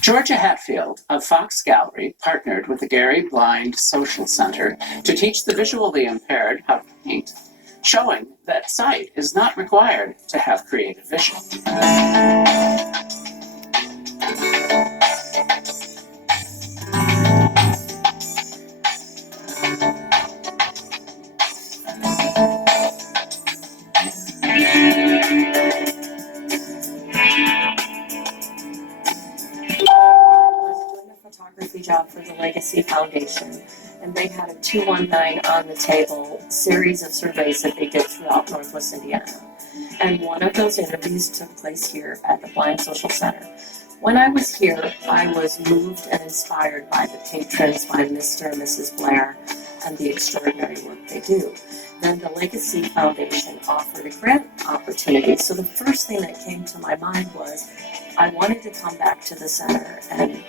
Georgia Hatfield of Fox Gallery partnered with the Gary Blind Social Center to teach the visually impaired how to paint, showing that sight is not required to have creative vision. Job for the Legacy Foundation, and they had a 219 on the table series of surveys that they did throughout Northwest Indiana. And one of those interviews took place here at the Blind Social Center. When I was here, I was moved and inspired by the patrons, by Mr. and Mrs. Blair, and the extraordinary work they do. Then the Legacy Foundation offered a grant opportunity. So the first thing that came to my mind was I wanted to come back to the center and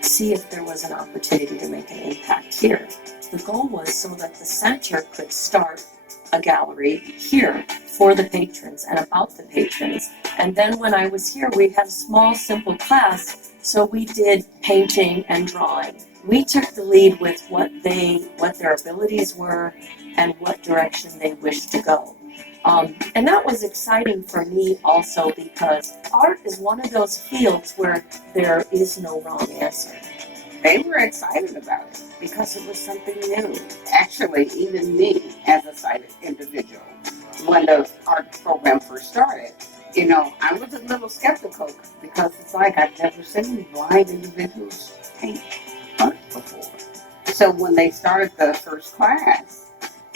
see if there was an opportunity to make an impact here. The goal was so that the center could start a gallery here for the patrons and about the patrons. And then when I was here, we had a small, simple class, so we did painting and drawing. We took the lead with what their abilities were and what direction they wished to go. And that was exciting for me also because art is one of those fields where there is no wrong answer. They were excited about it because it was something new. Actually, even me as a sighted individual, when the art program first started, I was a little skeptical because it's like I've never seen blind individuals paint art before. So when they started the first class,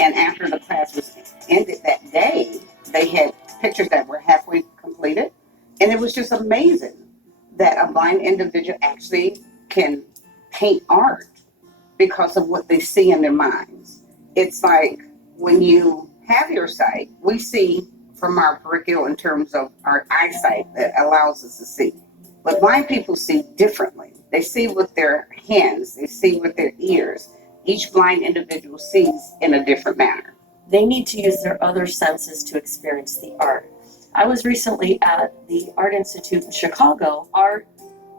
and after the class was ended that day, they had pictures that were halfway completed. And it was just amazing that a blind individual actually can paint art because of what they see in their minds. It's like when you have your sight, we see from our peripheral in terms of our eyesight that allows us to see. But blind people see differently. They see with their hands, they see with their ears. Each blind individual sees in a different manner. They need to use their other senses to experience the art. I was recently at the Art Institute in Chicago. Art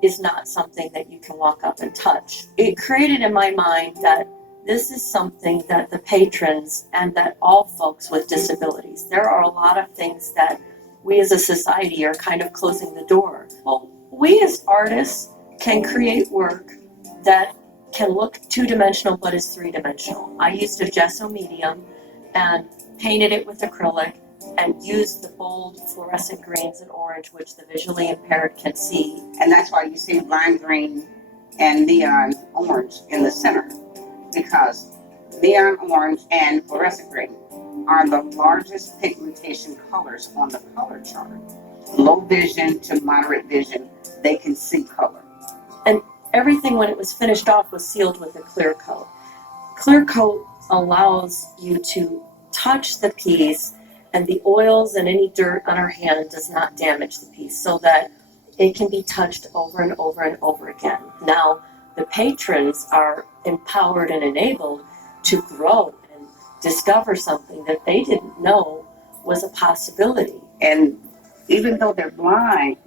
is not something that you can walk up and touch. It created in my mind that this is something that the patrons and that all folks with disabilities, there are a lot of things that we as a society are kind of closing the door. Well, we as artists can create work that can look two-dimensional but is three-dimensional. I used a gesso medium and painted it with acrylic and used the bold fluorescent greens and orange, which the visually impaired can see. And that's why you see lime green and neon orange in the center, because neon orange and fluorescent green are the largest pigmentation colors on the color chart. Low vision to moderate vision, they can see color. And everything, when it was finished off, was sealed with a clear coat. Clear coat allows you to touch the piece, and the oils and any dirt on our hand does not damage the piece, so that it can be touched over and over and over again. Now, the patrons are empowered and enabled to grow and discover something that they didn't know was a possibility. And even though they're blind,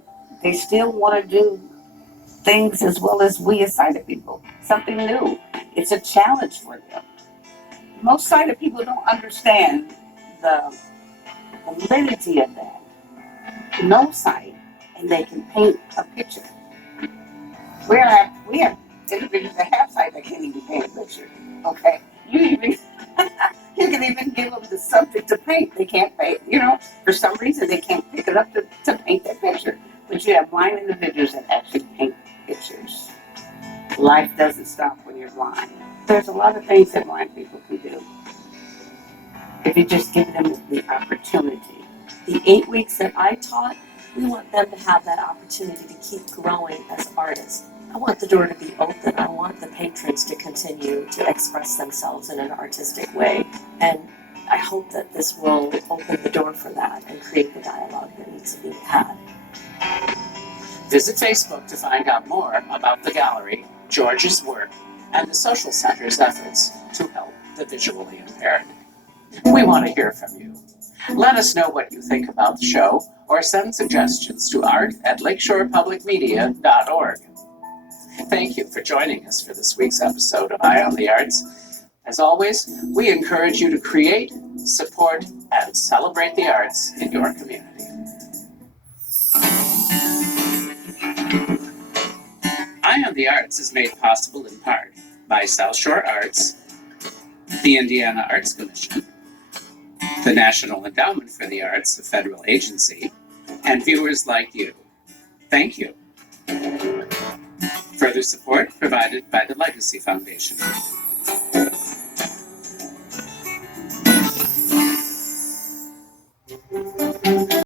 they still want to do things as well as we as sighted people, something new. It's a challenge for them. Most sighted people don't understand the validity of that. No sight, and they can paint a picture. We have individuals that have sight that can't even paint a picture. Okay, you can even give them the subject to paint. They can't paint. For some reason they can't pick it up to paint that picture. But you have blind individuals that actually paint pictures. Life doesn't stop when you're blind. There's a lot of things that blind people can do if you just give them the opportunity. The 8 weeks that I taught, we want them to have that opportunity to keep growing as artists. I want the door to be open. I want the patrons to continue to express themselves in an artistic way. And I hope that this will open the door for that and create the dialogue that needs to be had. Visit Facebook to find out more about the gallery, George's work, and the Social Center's efforts to help the visually impaired. We want to hear from you. Let us know what you think about the show, or or send suggestions to art@lakeshorepublicmedia.org. Thank you for joining us for this week's episode of Eye on the Arts. As always, we encourage you to create, support, and celebrate the arts in your community. Eye on the Arts is made possible in part by South Shore Arts, the Indiana Arts Commission, the National Endowment for the Arts, a federal agency, and viewers like you. Thank you. Further support provided by the Legacy Foundation.